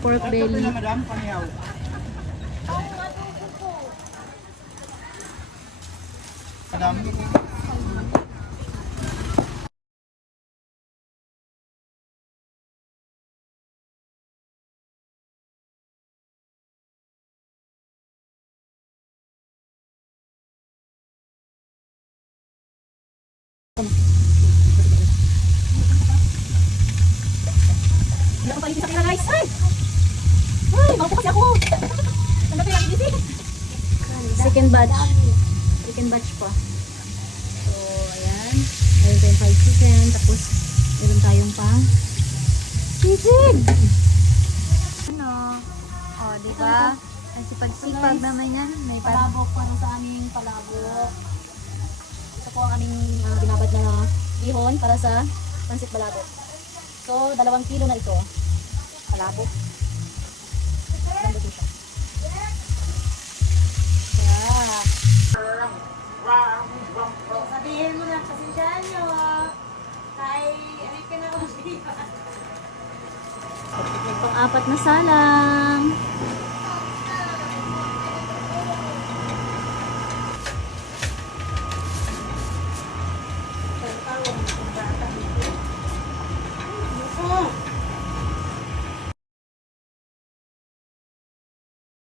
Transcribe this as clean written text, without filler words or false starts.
pork belly. Madam, pangyaw. Madam. Hindi ako paligid sa kila guys. Ay! Ay, maupo kasi ako. Ano kaya ang isip? Second batch. Second batch pa. So, ayan. Meron tayong fried chicken. Tapos, meron tayong pang sisig. Ano? O, di ba? Ang sipag-sipag naman yan. May Palabok para sa aming palabok. Ito po ang aming binabad na bihon para sa pansit balabok. So, 2 kilo na ito. Palabok. Ganda din siya. Yeah. sabihin mo na pasensyahan nyo. Kay, ano ka na Pang-apat na salang.